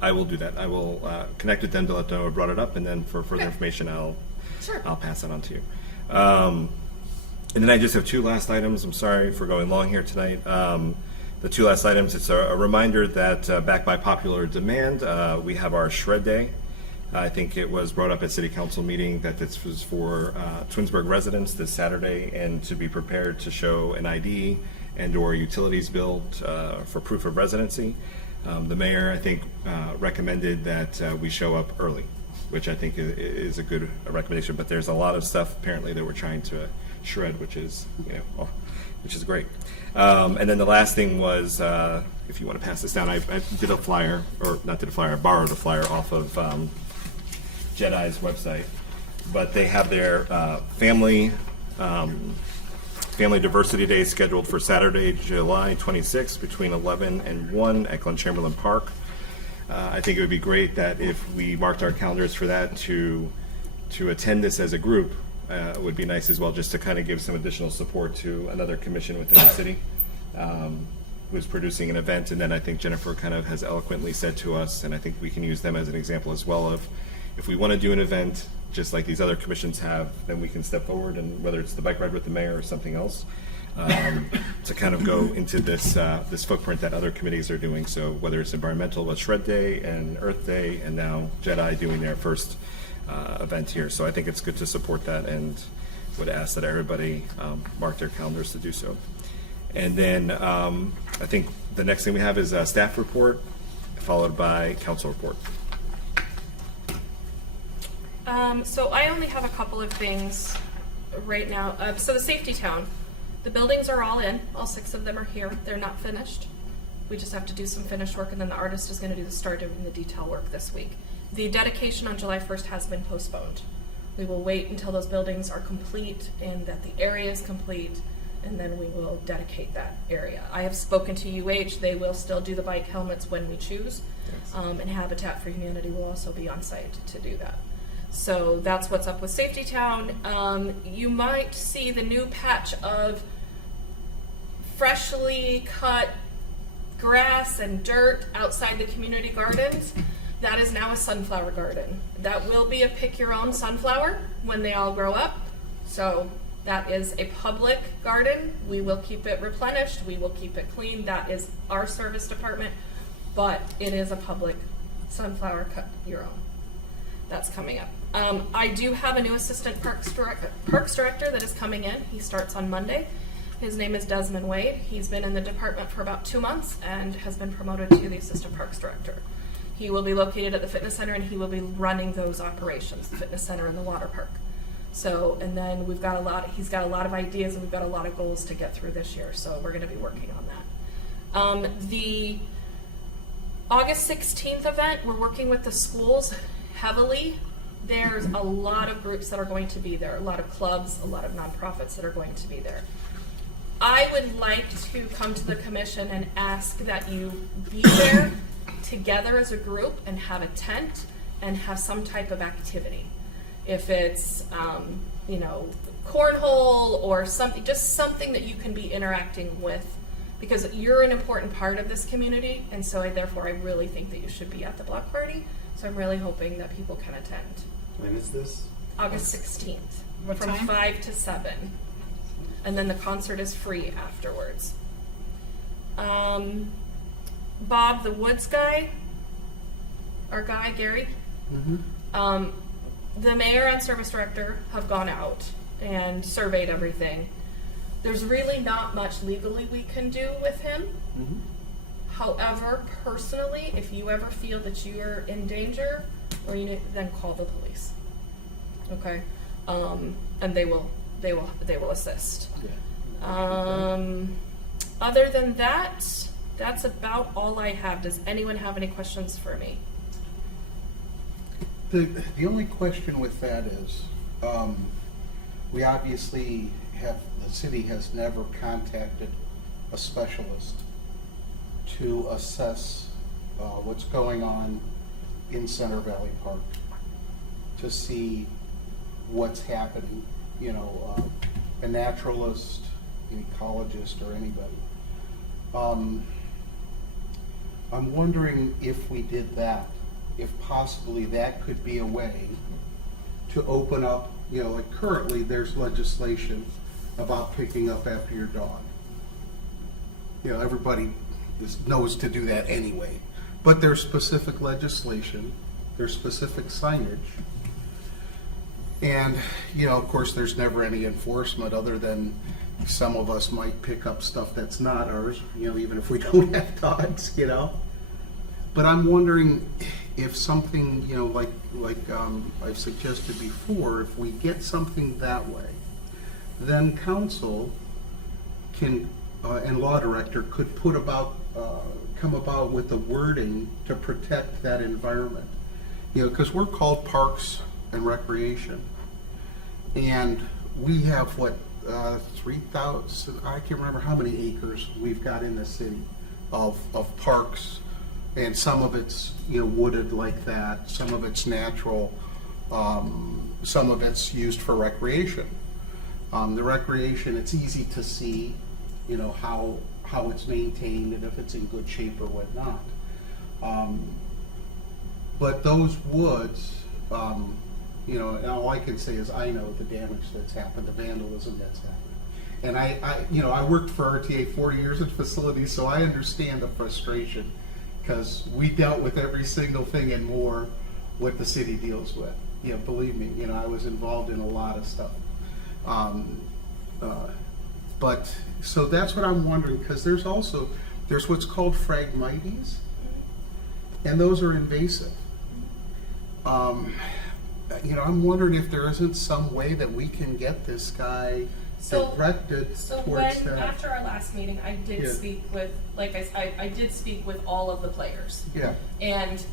I will do that. I will connect with them to let them know I brought it up, and then for further information, Sure. I'll pass it on to you. And then I just have 2 last items. I'm sorry for going long here tonight. The 2 last items, it's a reminder that back by popular demand, we have our Shred Day. I think it was brought up at City Council meeting that this was for Twinsburg residents this Saturday, and to be prepared to show an ID and/or utilities bill for proof of residency. The mayor, I think, recommended that we show up early, which I think is a good recommendation. But there's a lot of stuff apparently that we're trying to shred, which is, which is great. And then the last thing was, if you want to pass this down, I did a flyer, or not did a flyer, I borrowed a flyer off of Jedi's website, but they have their Family Diversity Day scheduled for Saturday, July 26th between 11 and 1 at Glen Chamberlain Park. I think it would be great that if we marked our calendars for that to attend this as a group. Would be nice as well, just to kind of give some additional support to another commission within the city who's producing an event. And then I think Jennifer kind of has eloquently said to us, and I think we can use them as an example as well, of if we want to do an event just like these other commissions have, then we can step forward, and whether it's the bike ride with the mayor or something else, to kind of go into this this footprint that other committees are doing. So whether it's environmental with Shred Day and Earth Day, and now Jedi doing their first event here. So I think it's good to support that, and would ask that everybody mark their calendars to do so. And then I think the next thing we have is a staff report, followed by council report. So I only have a couple of things right now. So the safety town, the buildings are all in. All 6 of them are here. They're not finished. We just have to do some finished work, and then the artist is going to start doing the detail work this week. The dedication on July 1st has been postponed. We will wait until those buildings are complete and that the area is complete, and then we will dedicate that area. I have spoken to UH. They will still do the bike helmets when we choose, and Habitat for Humanity will also be on site to do that. So that's what's up with Safety Town. You might see the new patch of freshly cut grass and dirt outside the community gardens. That is now a sunflower garden. That will be a pick your own sunflower when they all grow up. So that is a public garden. We will keep it replenished. We will keep it clean. That is our service department, but it is a public sunflower cut your own. That's coming up. I do have a new assistant parks director that is coming in. He starts on Monday. His name is Desmond Wade. He's been in the department for about 2 months and has been promoted to the assistant parks director. He will be located at the fitness center, and he will be running those operations, the fitness center and the water park. So, and then he's got a lot of ideas, and we've got a lot of goals to get through this year. So we're going to be working on that. The August 16th event, we're working with the schools heavily. There's a lot of groups that are going to be there, a lot of clubs, a lot of nonprofits that are going to be there. I would like to come to the commission and ask that you be there together as a group and have a tent and have some type of activity. If it's, cornhole or something, just something that you can be interacting with, because you're an important part of this community, and so I really think that you should be at the block party. So I'm really hoping that people can attend. When is this? August 16th, What from time? 5 to 7. And then the concert is free afterwards. Bob, the Woods guy, our guy, Gary, the mayor and service director have gone out and surveyed everything. There's really not much legally we can do with him. However, personally, if you ever feel that you are in danger, or you need, then call the police. Okay, and they will assist. Other than that, that's about all I have. Does anyone have any questions for me? The only question with that is, we obviously the city has never contacted a specialist to assess what's going on in Center Valley Park, to see what's happening, a naturalist, an ecologist, or anybody. I'm wondering if we did that, if possibly that could be a way to open up, like currently there's legislation about picking up after your dog. Everybody knows to do that anyway. But there's specific legislation, there's specific signage, and, of course, there's never any enforcement other than some of us might pick up stuff that's not ours, even if we don't have dogs, But I'm wondering if something, like I've suggested before, if we get something that way, then council can, and law director could come about with the wording to protect that environment. You know, because we're called Parks and Recreation. And we have, 3,000, I can't remember how many acres we've got in the city of parks. And some of it's, wooded like that, some of it's natural, some of it's used for recreation. The recreation, it's easy to see, how it's maintained and if it's in good shape or whatnot. But those woods, and all I can say is I know the damage that's happened, the vandalism that's happened. And I worked for RTA 40 years in facilities, so I understand the frustration, because we dealt with every single thing and more what the city deals with. Believe me, I was involved in a lot of stuff. But so that's what I'm wondering, because there's what's called Phragmites, and those are invasive. I'm wondering if there isn't some way that we can get this guy directed So towards when, that. after our last meeting, I did Yeah. speak with, I did speak with all of the players. Yeah, And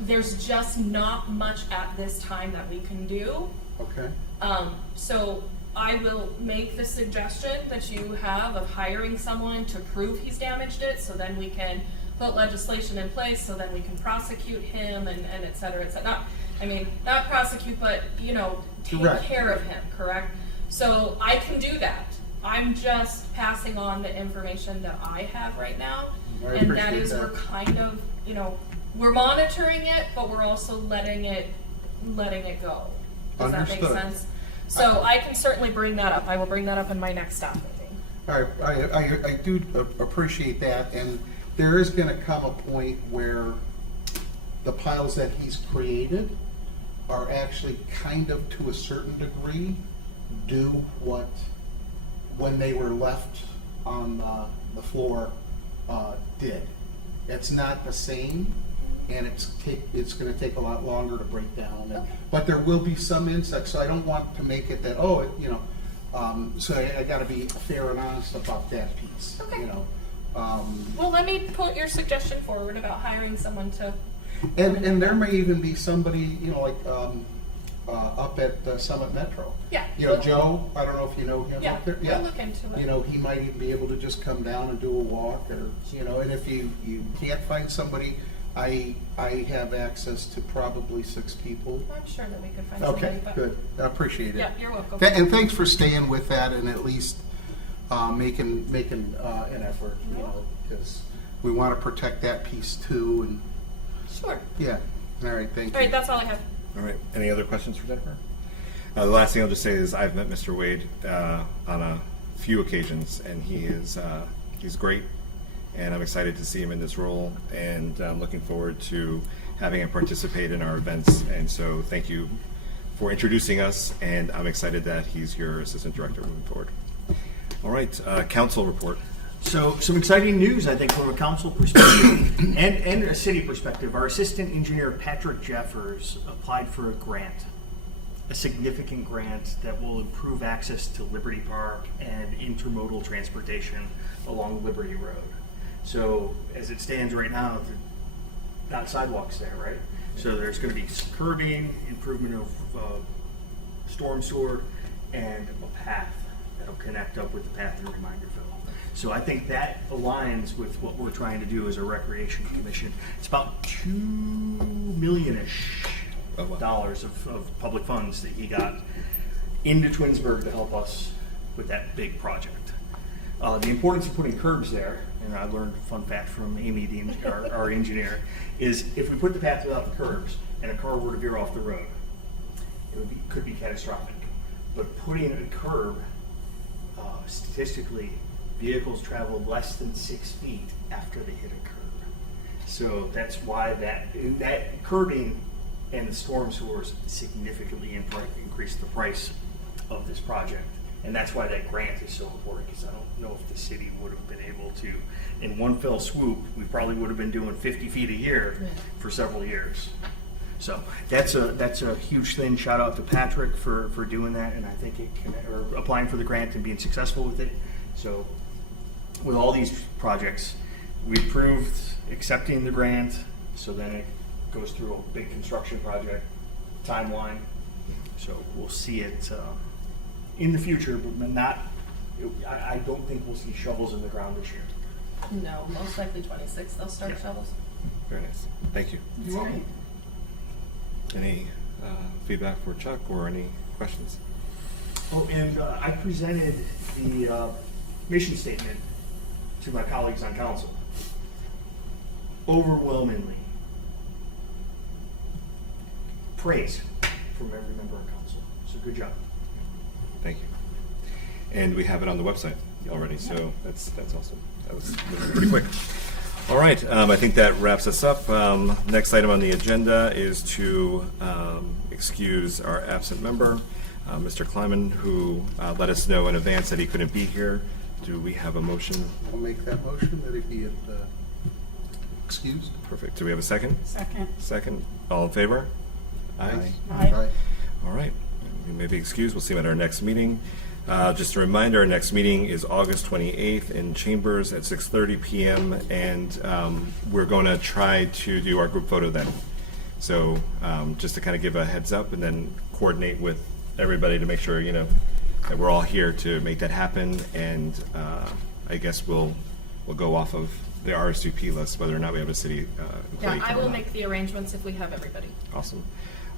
there's just not much at this time that we can do. okay, So I will make the suggestion that you have of hiring someone to prove he's damaged it, so then we can put legislation in place, so then we can prosecute him and et cetera, et cetera. Not prosecute, but, take Correct. care of him, correct? So I can do that. I'm just passing on the information that I have right now. I And that appreciate is, that. we're kind of, we're monitoring it, but we're also letting it go. Does that make Understood. sense? So I can certainly bring that up. I will bring that up in my next staff meeting. I do appreciate that, and there is gonna come a point where the piles that he's created are actually kind of, to a certain degree, do what, when they were left on the floor, did. It's not the same, and it's gonna take a lot longer to break down. But there will be some insects, so I don't want to make it that, so I gotta be fair and honest about that piece, Okay. Um, Well, let me put your suggestion forward about hiring someone to. And there may even be somebody, up at Summit Metro. Yeah. Joe, I don't know if you know him Yeah, up there. we'll look into it. He might even be able to just come down and do a walk, or, and if you can't find somebody, I have access to probably 6 people. I'm sure that we could find somebody. Okay, but- good, I appreciate it. Yeah, you're welcome. And thanks for staying with that and at least making an effort, because we want to protect that piece too, and, Sure. yeah, all right, thank you. All right, that's all I have. All right. Any other questions for Jennifer? The last thing I'll just say is I've met Mr. Wade on a few occasions, and he's great, and I'm excited to see him in this role, and I'm looking forward to having him participate in our events. And so thank you for introducing us, and I'm excited that he's your assistant director moving forward. All right, council report. So some exciting news, I think, from a council perspective and a city perspective. Our assistant engineer, Patrick Jeffers, applied for a grant, a significant grant that will improve access to Liberty Park and intermodal transportation along Liberty Road. So as it stands right now, not sidewalks there, right? So there's going to be curbing, improvement of storm sewer, and a path that'll connect up with the path in Reminderville. So I think that aligns with what we're trying to do as a recreation commission. It's about $2 million-ish dollars of public funds that he got into Twinsburg to help us with that big project. The importance of putting curbs there, and I learned a fun fact from Amy, our engineer, is if we put the path without the curbs and a car were to veer off the road, could be catastrophic. But putting a curb, statistically, vehicles travel less than 6 feet after they hit a curb. So that's why that curbing and the storm sewers significantly increase the price of this project. And that's why that grant is so important, because I don't know if the city would have been able to, in one fell swoop, we probably would have been doing 50 feet a year for several years. So that's a huge thing. Shout out to Patrick for doing that, and I think or applying for the grant and being successful with it. So with all these projects, we approved accepting the grant, so then it goes through a big construction project timeline. So we'll see it in the future, but not, I don't think we'll see shovels in the ground this year. No, most likely 26, they'll start Yeah. shovels. Very nice. Thank you. That's great. Any feedback for Chuck or any questions? Oh, and I presented the mission statement to my colleagues on council. Overwhelmingly, praise from every member of council. So good job. Thank you. And we have it on the website already, so that's awesome. That was moving pretty quick. All right, I think that wraps us up. Next item on the agenda is to excuse our absent member, Mr. Kleiman, who let us know in advance that he couldn't be here. Do we have a motion? I'll make that motion that it be excused. Perfect. Do we have a second? Second. Second. All in favor? Aye. Aye. All right. You may be excused. We'll see you at our next meeting. Just a reminder, our next meeting is August 28th in Chambers at 6:30 p.m. And we're going to try to do our group photo then. So just to kind of give a heads up and then coordinate with everybody to make sure, you know, that we're all here to make that happen. And I guess we'll go off of the RSVP list, whether or not we have a city employee. Yeah, I come or will not. make the arrangements if we have everybody. Awesome.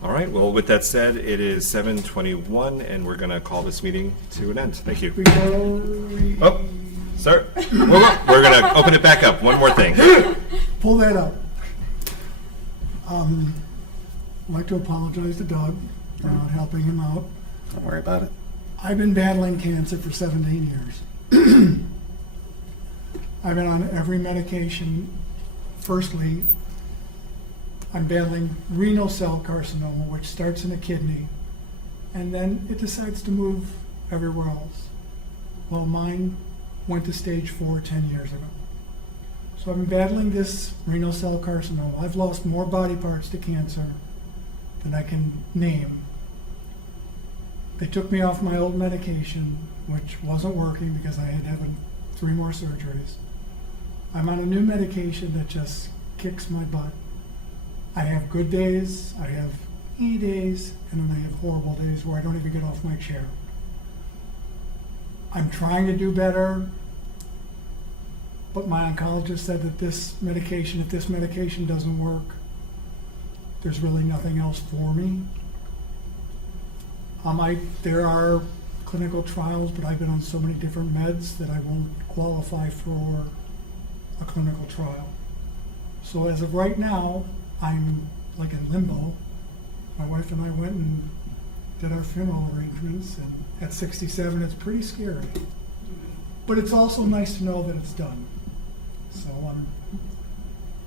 All right, well, with that said, it is 7:21, and we're going to call this meeting to an end. Thank you. Oh, sir, we're going to open it back up. One more thing. Pull that up. I'd like to apologize to Doug for not helping him out. Don't worry about it. I've been battling cancer for 17 years. I've been on every medication. Firstly, I'm battling renal cell carcinoma, which starts in the kidney, and then it decides to move everywhere else. Well, mine went to stage 4 10 years ago. So I've been battling this renal cell carcinoma. I've lost more body parts to cancer than I can name. They took me off my old medication, which wasn't working because I had to have 3 more surgeries. I'm on a new medication that just kicks my butt. I have good days, I have days, and then I have horrible days where I don't even get off my chair. I'm trying to do better, but my oncologist said that if this medication doesn't work, there's really nothing else for me. There are clinical trials, but I've been on so many different meds that I won't qualify for a clinical trial. So as of right now, I'm like in limbo. My wife and I went and did our funeral arrangements, and at 67, it's pretty scary. But it's also nice to know that it's done. So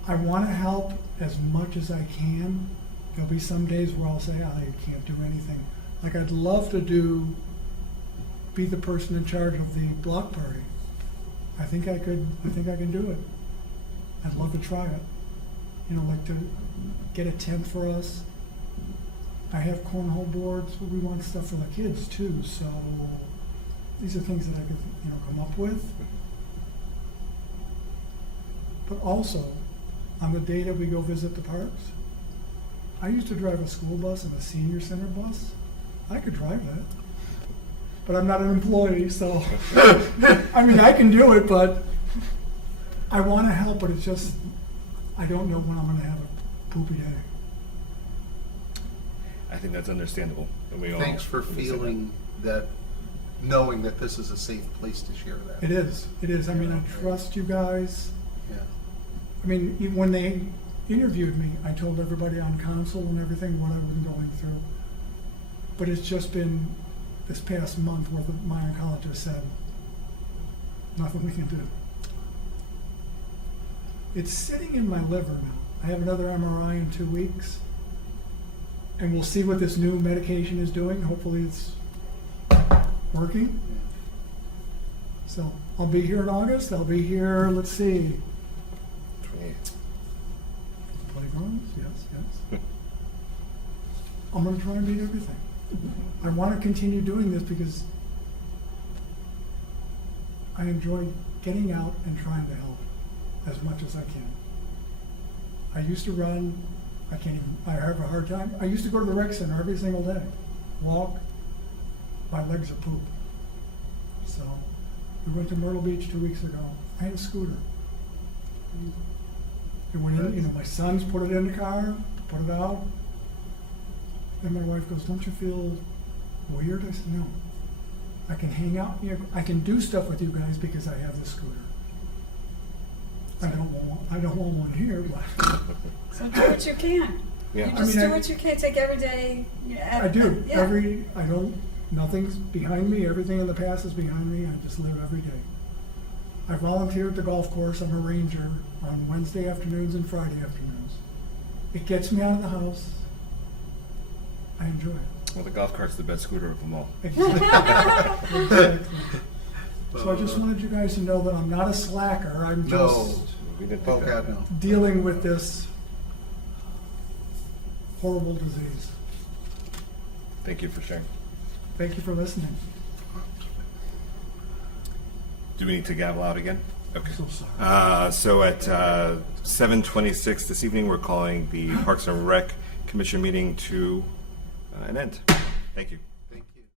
I want to help as much as I can. There'll be some days where I'll say, I can't do anything. Like I'd love to be the person in charge of the block party. I think I can do it. I'd love to try it. You know, like to get a tent for us. I have cornhole boards, but we want stuff for the kids too. So these are things that I could, come up with. But also, on the day that we go visit the parks, I used to drive a school bus and a senior center bus. I could drive that. But I'm not an employee, so I mean, I can do it, but I want to help, but it's just, I don't know when I'm going to have a poopy day. I think that's understandable. And we all Thanks for understand that. feeling that, knowing that this is a safe place to share that. It is. I mean, I trust you guys. Yeah. I mean, when they interviewed me, I told everybody on council and everything what I've been going through. But it's just been this past month where my oncologist said, nothing we can do. It's sitting in my liver now. I have another MRI in 2 weeks. And we'll see what this new medication is doing. Hopefully it's working. So I'll be here in August. I'll be here, let's see. 28. Playgrounds, yes. I'm going to try and beat everything. I want to continue doing this because I enjoy getting out and trying to help as much as I can. I used to run, I have a hard time. I used to go to the rec center every single day, walk, my legs are poop. So, we went to Myrtle Beach 2 weeks ago. I had a scooter. It went in, you know, my sons put it in the car, put it out. And my wife goes, don't you feel weird? I said, no. I can hang out, you know, I can do stuff with you guys because I have this scooter. I don't want one here, but So do what you can. Yeah. You I just mean, do what you can. Take every day. I do. Yeah. Nothing's behind me. Everything in the past is behind me. I just live every day. I volunteer at the golf course. I'm a ranger on Wednesday afternoons and Friday afternoons. It gets me out of the house. I enjoy it. Well, the golf cart's the best scooter of them all. Exactly. So I just wanted you guys to know that I'm not a slacker. I'm No. just We didn't Oh, think that. God, no. dealing with this horrible disease. Thank you for sharing. Thank you for listening. Do we need to gavel out again? Okay. So sorry. So at 7:26 this evening, we're calling the Parks and Rec Commission meeting to an end. Thank you.